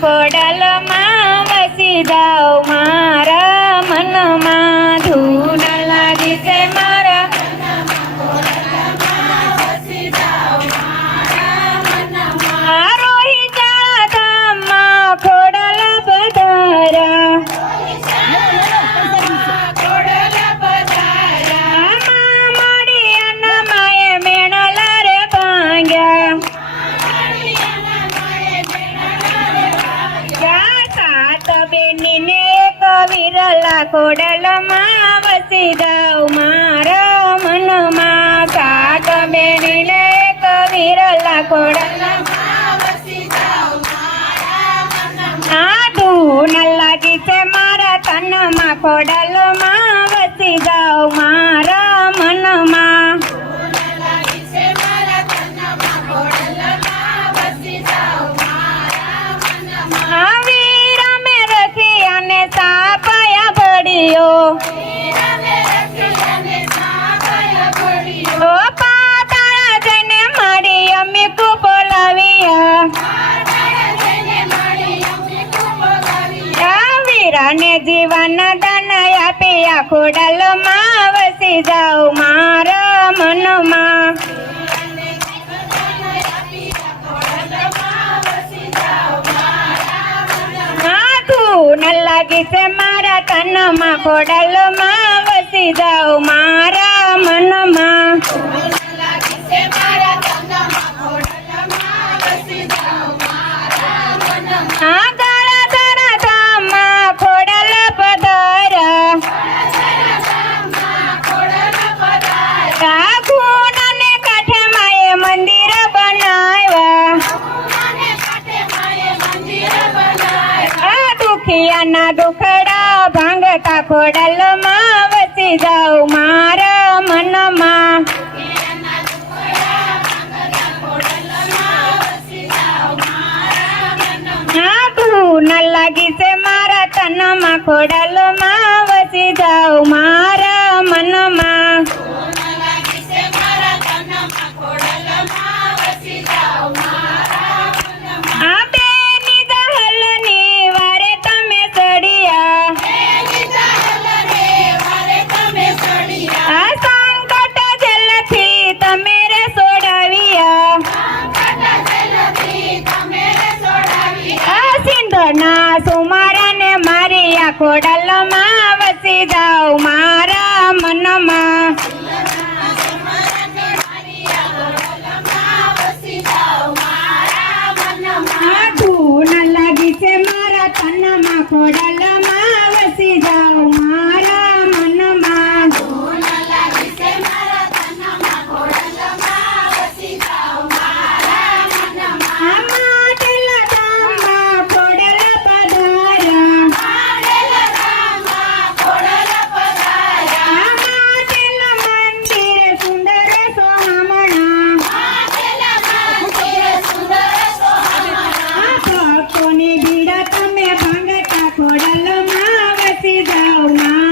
for ખોડલમાં વસી જાઉં મારા મનમાં સાત બેનીને એક વિરલા ખોડલમાં આ ધૂન લાગી છે મારા તનમાં ખોડલમાં વસી જાઉં મારા બોલાવ્યા. આ જીવન દાન આપ્યા ખોડલમાં વસી જાઓ મારા મનમાં. લાગી છે મારા તનમાં ખોડલમાં વસી જાઉં મારા મનમાં આ દુખિયાના દુખડા ભાંગતા ખોડલમાં વસી જાઉં મારા મનમાં. ન લાગી છે મારા તનમાં ખોડલમાં વસી જાઉં મારા ખોડલમાં વસી જાઉં મારા મનમાં. આખું ન લાગી છે મારા તનમાં ખોડલમાં જાઓ મારા